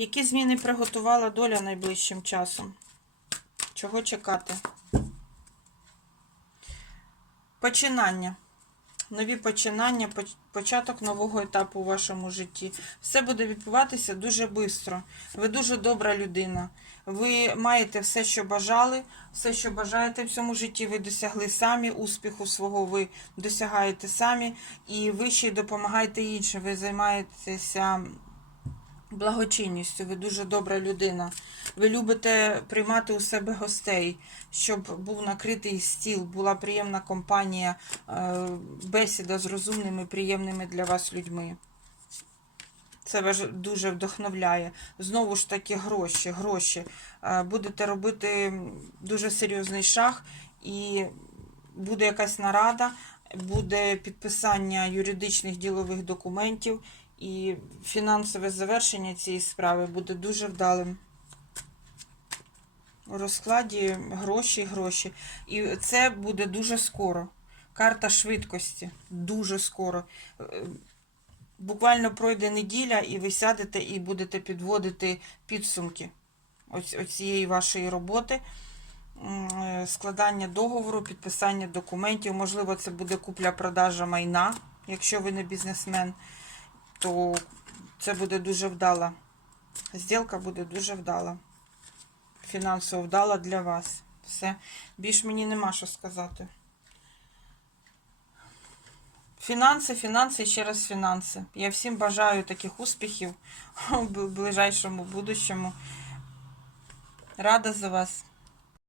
Які зміни приготувала доля найближчим часом? Чого чекати? Починання. Нові починання, початок нового етапу у вашому житті. Все буде відбуватися дуже швидко. Ви дуже добра людина. Ви маєте все, що бажали, все, що бажаєте в цьому житті, ви досягли самі. Успіху свого ви досягаєте самі, і ви ще й допомагаєте іншим. Ви займаєтеся благочинністю. Ви дуже добра людина. Ви любите приймати у себе гостей, щоб був накритий стіл, була приємна компанія, е, бесіда з розумними, приємними для вас людьми. Це вас дуже вдохновляє. Знову ж таки, гроші, гроші. Е, Будете робити дуже серйозний шаг, і буде якась нарада, буде підписання юридичних ділових документів, і фінансове завершення цієї справи буде дуже вдалим. У розкладі гроші, гроші. І це буде дуже скоро. Карта швидкості. Дуже скоро. Е, Буквально пройде неділя, і ви сядете і будете підводити підсумки оцієї вашої роботи. Е, Складання договору, підписання документів. Можливо, це буде купля-продажа майна, якщо ви не бізнесмен, то це буде дуже вдала. Зділка буде дуже вдала. Фінансово вдала для вас. Все. Більш мені нема що сказати. Фінанси, фінанси ще раз фінанси. Я всім бажаю таких успіхів в ближайшому будущому. Рада за вас.